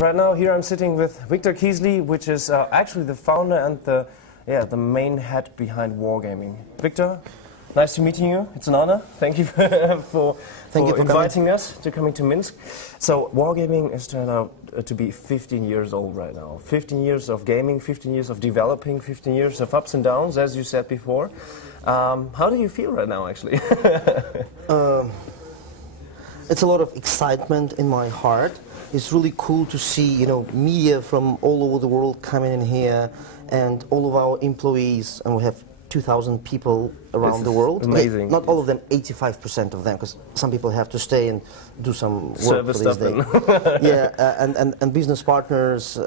Right now, here I'm sitting with Victor Kislyi, which is actually the founder and the main head behind Wargaming. Victor, nice to meet you. It's an honor. Thank you for inviting us to coming to Minsk. So Wargaming has turned out to be 15 years old right now. 15 years of gaming, 15 years of developing, 15 years of ups and downs, as you said before. How do you feel right now, actually? It's a lot of excitement in my heart. It's really cool to see, media from all over the world coming in here, and all of our employees, and we have 2,000 people around the world. Amazing. Not all of them, 85% of them, because some people have to stay and do some work Service for this day. Yeah, and business partners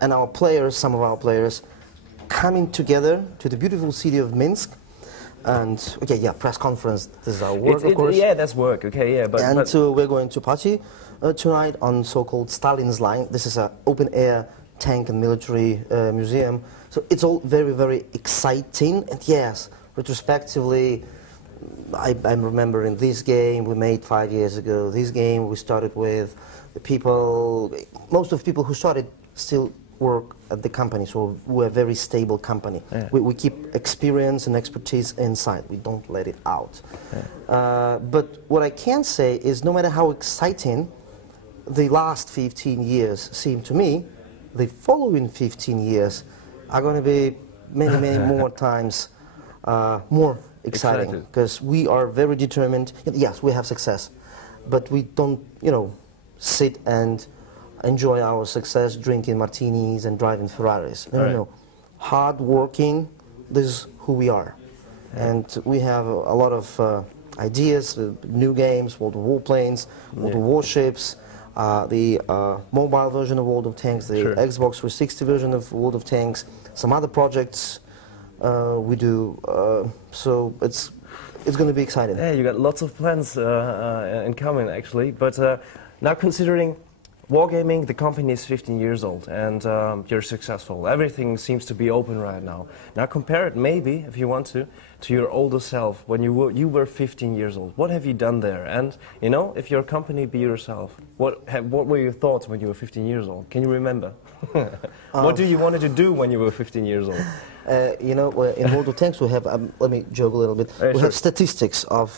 and our players, some of our players, coming together to the beautiful city of Minsk. And press conference. This is our work, of course. Yeah, that's work. Okay, yeah, but we're going to party tonight on so-called Stalin's Line. This is an open-air tank and military museum. So it's all very, very exciting. And yes, retrospectively, I'm remembering this game we made 5 years ago. This game we started with the people. Most of the people who started still work at the company, so we're a very stable company. Yeah. We keep experience and expertise inside. We don't let it out. Yeah. But what I can say is, no matter how exciting the last 15 years seem to me, the following 15 years are going to be many, many more times more exciting, because we are very determined. Yes, we have success, but we don't, sit and enjoy our success drinking martinis and driving Ferraris. No. Hard working, this is who we are. Yeah. And we have a lot of ideas, new games, World of Warplanes, World of Warships, the mobile version of World of Tanks, the Xbox 360 version of World of Tanks, some other projects we do. So it's going to be exciting. Yeah, you got lots of plans in common, actually. But now, considering Wargaming, the company is 15 years old, and you're successful. Everything seems to be open right now. Now compare it, maybe, if you want to your older self, when you were 15 years old. What have you done there? And, if your company be yourself, what were your thoughts when you were 15 years old? Can you remember? What do you wanted to do when you were 15 years old? In World of Tanks we have, let me joke a little bit, we have statistics of,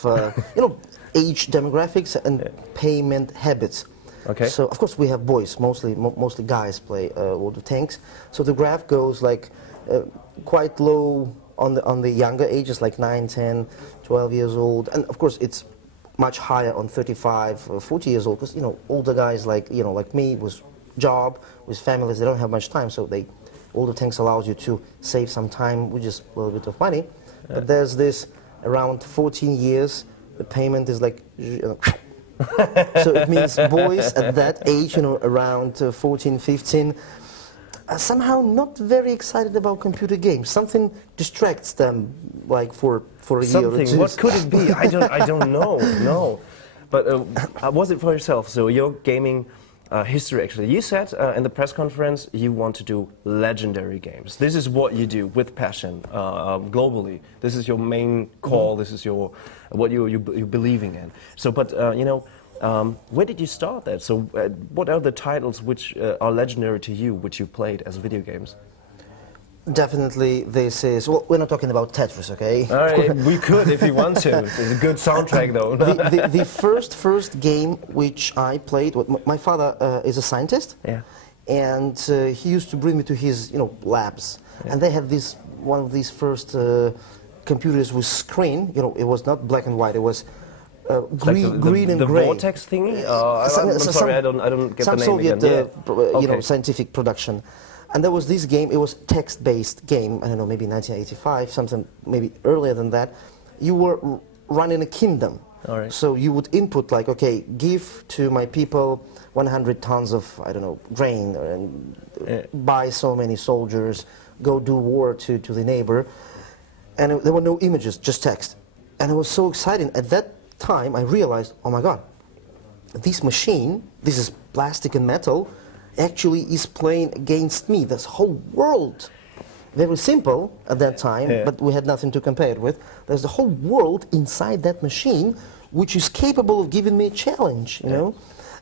age demographics and payment habits. Okay. So of course we have boys, mostly guys play World of Tanks. So the graph goes like quite low on the younger ages, like 9, 10, 12 years old, and of course it's much higher on 35, 40 years old, because older guys like me with job, with families, they don't have much time, so World of Tanks allows you to save some time with just a little bit of money. Yeah. But there's this around 14 years, the payment is like. So it means boys at that age, around 14, 15, are somehow not very excited about computer games. Something distracts them, like for a year or two. What could it be? I don't know. No, but was it for yourself? So your gaming history, actually. You said in the press conference you want to do legendary games. This is what you do with passion globally. This is your main call. This is what you're believing in. So, but where did you start that? So, what are the titles which are legendary to you, which you played as video games? Definitely, this is. Well, we're not talking about Tetris, okay? All right, we could if you want to. It's a good soundtrack, though. the first game which I played. My father is a scientist, and he used to bring me to his labs, and they had one of these first computers with screen. It was not black and white. It was green and gray. The vortex thingy. I'm sorry, I don't get the name Soviet, again. scientific production. And there was this game, it was text-based game, I don't know, maybe 1985, something maybe earlier than that. You were running a kingdom. All right. So you would input like, okay, give to my people 100 tons of, I don't know, grain, and buy so many soldiers, go do war to the neighbor. And there were no images, just text. And it was so exciting. At that time, I realized, oh my God, this machine, this is plastic and metal, actually is playing against me. This whole world, very simple at that time, but we had nothing to compare it with. There's the whole world inside that machine, which is capable of giving me a challenge, you know.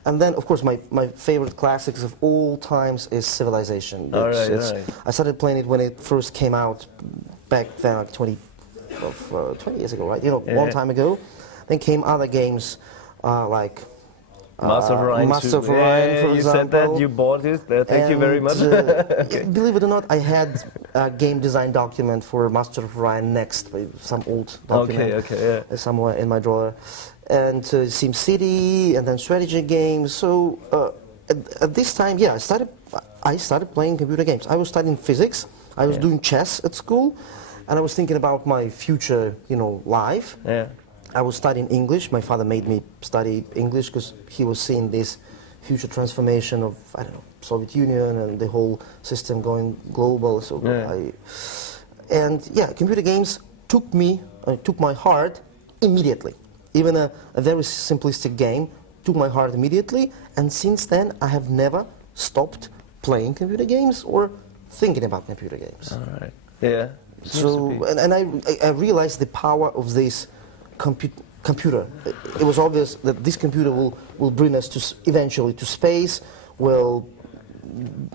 And then, of course, my favorite classics of all times is Civilization. All right. I started playing it when it first came out back then, like 20 years ago, right? You know, long time ago. Then came other games like Master of Orion, for example. You said that, you bought it, thank you very much. Okay. Believe it or not, I had a game design document for Master of Orion Next, some old document somewhere in my drawer. And SimCity, and then strategy games. So at this time, yeah, I started playing computer games. I was studying physics, I was doing chess at school, and I was thinking about my future, you know, life. Yeah. I was studying English. My father made me study English because he was seeing this future transformation of, I don't know, Soviet Union and the whole system going global. So computer games took my heart immediately. Even a very simplistic game took my heart immediately, and since then I have never stopped playing computer games or thinking about computer games. All right. Yeah. So, and I realized the power of this computer. It was obvious that this computer will bring us eventually to space,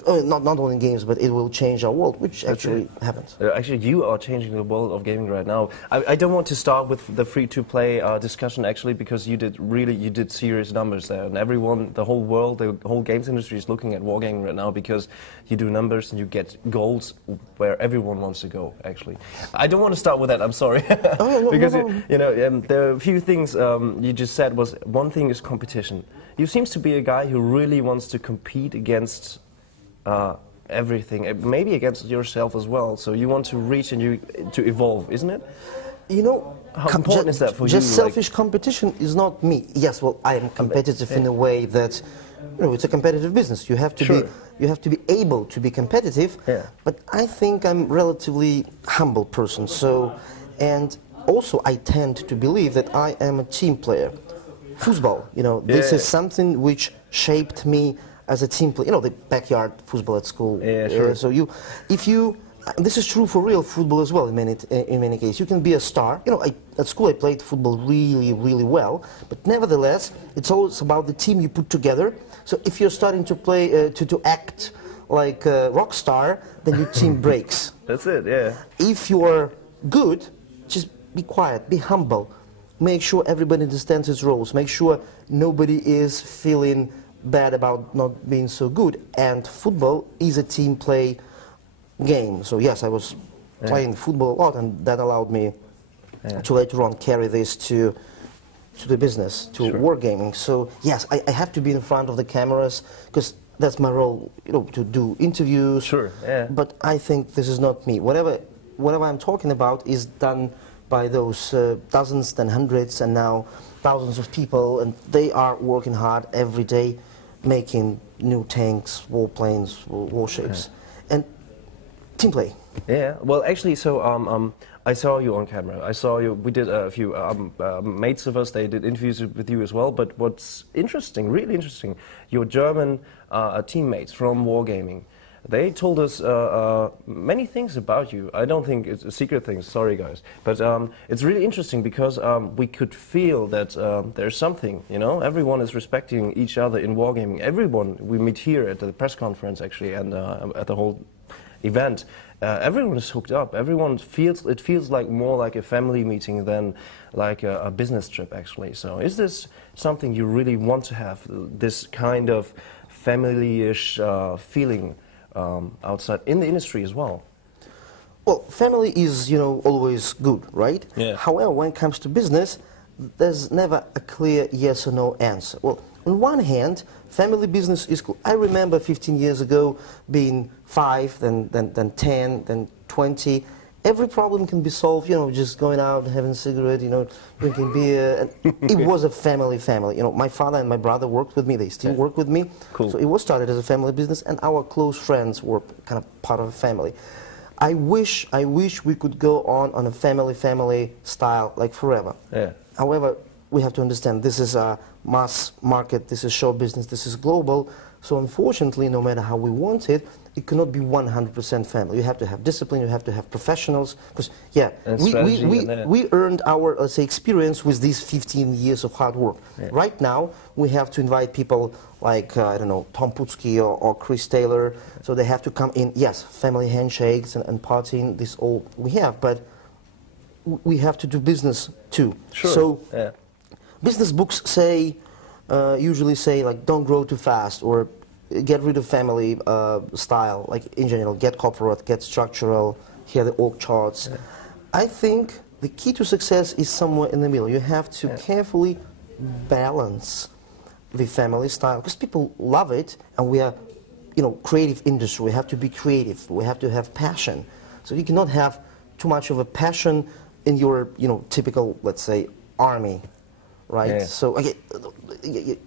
not only in games, but it will change our world, which actually happens. Actually, you are changing the world of gaming right now. I don't want to start with the free-to-play discussion, actually, because you did serious numbers there, and everyone, the whole world, the whole games industry is looking at wargaming right now because you do numbers and you get goals where everyone wants to go. Actually, I don't want to start with that. I'm sorry, because you know there are a few things you just said. Was one thing is competition. You seems to be a guy who really wants to compete against everything, maybe against yourself as well. So you want to reach and to evolve, isn't it? You know, how important is that for you? Just selfish competition is not me. Yes, well, I am competitive in a way that, you know, it's a competitive business. You have to be able to be competitive. Yeah. But I think I'm relatively humble person. So, and also I tend to believe that I am a team player. Football, you know, this is something which shaped me as a team player. You know, the backyard football at school. Yeah, sure. So this is true for real football as well in many cases. You can be a star. You know, at school I played football really, really well, but nevertheless, it's always about the team you put together. So if you're starting to play, to act like a rock star, then your team breaks. That's it, yeah. If you are good, just be quiet, be humble. Make sure everybody understands its roles. Make sure nobody is feeling bad about not being so good. And football is a team play game. So yes, I was playing football a lot, and that allowed me to later on carry this to the business, to wargaming. So yes, I have to be in front of the cameras because that's my role, you know, to do interviews. Sure, yeah. But I think this is not me. Whatever I'm talking about is done by those dozens, then hundreds, and now thousands of people, and they are working hard every day, making new tanks, warplanes, warships, and team play. Yeah, well, actually, so I saw you on camera. I saw you. We did a few mates of us. They did interviews with you as well. But what's interesting, really interesting, your German teammates from Wargaming. They told us many things about you. I don't think it's a secret thing, sorry guys. But it's really interesting because we could feel that there's something, you know? Everyone is respecting each other in wargaming. Everyone we meet here at the press conference actually and at the whole event, everyone is hooked up. Everyone feels like more like a family meeting than like a business trip actually. So is this something you really want to have, this kind of family-ish feeling outside in the industry as well? Well, family is, you know, always good, right? Yeah. However, when it comes to business, there's never a clear yes or no answer. Well, on one hand, family business is cool. I remember 15 years ago being 5, then 10, then 20. Every problem can be solved, you know, just going out, having a cigarette, you know, drinking beer. And it was a family. You know, my father and my brother worked with me. They still work with me. Cool. So it was started as a family business, and our close friends were kind of part of a family. I wish we could go on a family style like forever. Yeah. However, we have to understand this is a mass market, this is show business, this is global. So unfortunately, no matter how we want it, it cannot be 100% family. You have to have discipline, you have to have professionals. Because, yeah, we earned our, let's say, experience with these 15 years of hard work. Yeah. Right now, we have to invite people like, I don't know, Tom Putsky or Chris Taylor. So they have to come in, yes, family handshakes and partying, this all we have. But we have to do business too. Sure. So business books say, usually say, like, don't grow too fast, or get rid of family style, like in general, get corporate, get structural, here are the org charts. Yeah. I think the key to success is somewhere in the middle. You have to carefully balance the family style, because people love it, and we are, you know, creative industry. We have to be creative. We have to have passion. So you cannot have too much of a passion in your, you know, typical, let's say, army. Right, yeah. So okay,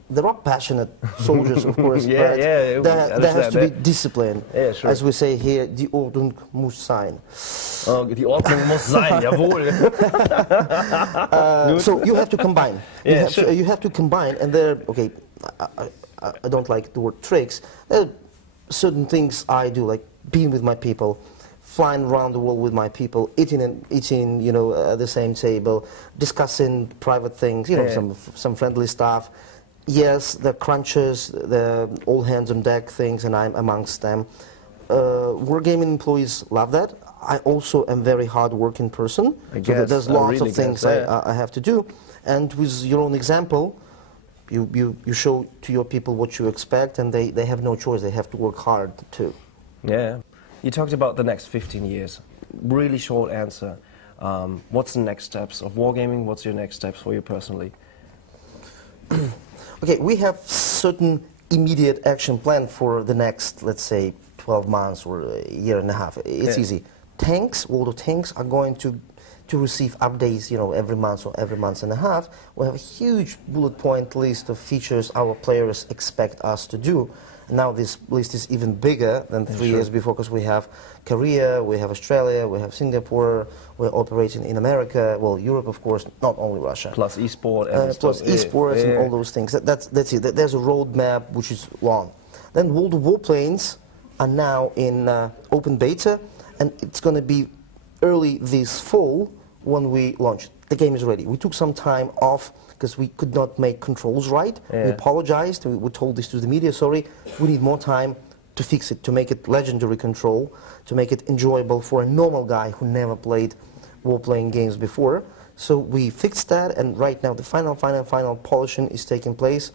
there are passionate soldiers, of course, but there has to be discipline. Yeah, sure. As we say here, die Ordnung muss sein. Oh, die Ordnung muss sein, jawohl. So you have to combine. Yeah, you have to combine, and there. Okay, I don't like the word tricks. There are certain things I do, like being with my people, flying around the world with my people, eating, you know, at the same table, discussing private things, you know, some friendly stuff. Yes, the crunches, the all hands on deck things, and I'm amongst them. Wargaming employees love that. I also am very hard-working person, so there's lots of things I have to do. And with your own example, you show to your people what you expect, and they have no choice. They have to work hard too. Yeah. You talked about the next 15 years. Really short answer. What's the next steps of Wargaming? What's your next steps for you personally? Okay, we have certain immediate action plan for the next, let's say, 12 months or a year and a half. It's easy. Tanks, World of Tanks, are going to receive updates, you know, every month or every month and a half. We have a huge bullet point list of features our players expect us to do. Now this list is even bigger than 3 years before, because we have Korea, we have Australia, we have Singapore, we're operating in America, well, Europe, of course, not only Russia. Plus e-sport. Plus esports and all those things. That's it. There's a roadmap which is long. Then World of Warplanes are now in open beta, and it's going to be early this fall when we launch. The game is ready. We took some time off because we could not make controls right. We apologized. We told this to the media, sorry. We need more time to fix it, to make it legendary control, to make it enjoyable for a normal guy who never played role-playing games before. So we fixed that, and right now the final polishing is taking place.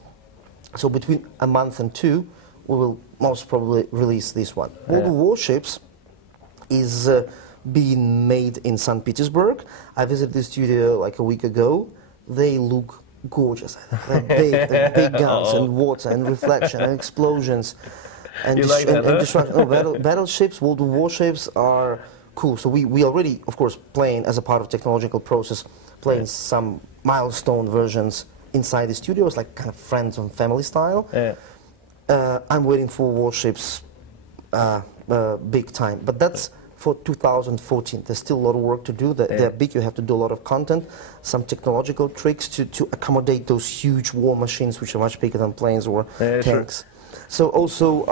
So between a month and two, we will most probably release this one. World of Warships is being made in St. Petersburg. I visited the studio like a week ago. They look gorgeous. They're big guns and water and reflection and explosions and, destruction. Battleships, World of Warships are cool. So we already, of course, playing as a part of technological process, playing some milestone versions inside the studios, like kind of friends and family style. I'm waiting for Warships big time, but that's for 2014. There's still a lot of work to do. They're big. You have to do a lot of content, some technological tricks to accommodate those huge war machines, which are much bigger than planes or tanks. So also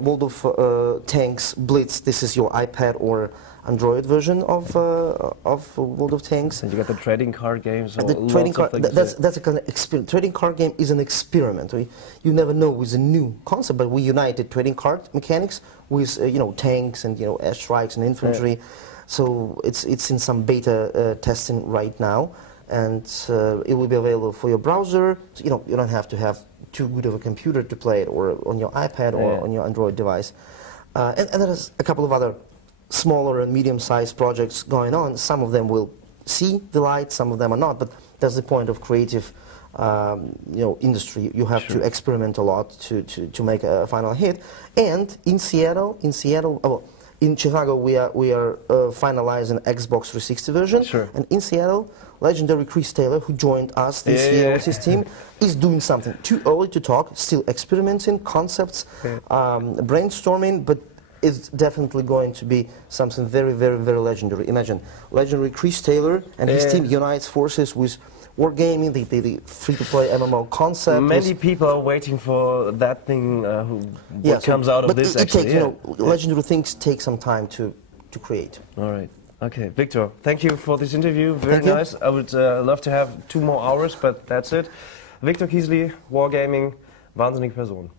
World of Tanks Blitz. This is your iPad or Android version of World of Tanks. And you got the trading card games. The trading card. That's a kind of experiment. Trading card game is an experiment. You never know with a new concept, but we united trading card mechanics with you know, tanks and, you know, airstrikes and infantry. So it's in some beta testing right now, and it will be available for your browser. So, you know, you don't have to have too good of a computer to play it, or on your iPad or on your Android device. And there's a couple of other smaller and medium-sized projects going on. Some of them will see the light, some of them are not, but that's the point of creative you know, industry. You have to experiment a lot to make a final hit. And in Seattle, in Chicago, we are finalizing Xbox 360 version. And in Seattle, legendary Chris Taylor, who joined us this year with his team, is doing something. Too early to talk, still experimenting, concepts, brainstorming, but it's definitely going to be something very, very, very legendary. Imagine, legendary Chris Taylor and his team unites forces with Wargaming, the free-to-play MMO concept. Many people are waiting for that thing what comes out of this. It takes, you know, legendary things take some time to create. All right. Okay, Victor, thank you for this interview. Very nice. I would love to have 2 more hours, but that's it. Victor Kislyi, Wargaming, wahnsinnige Person.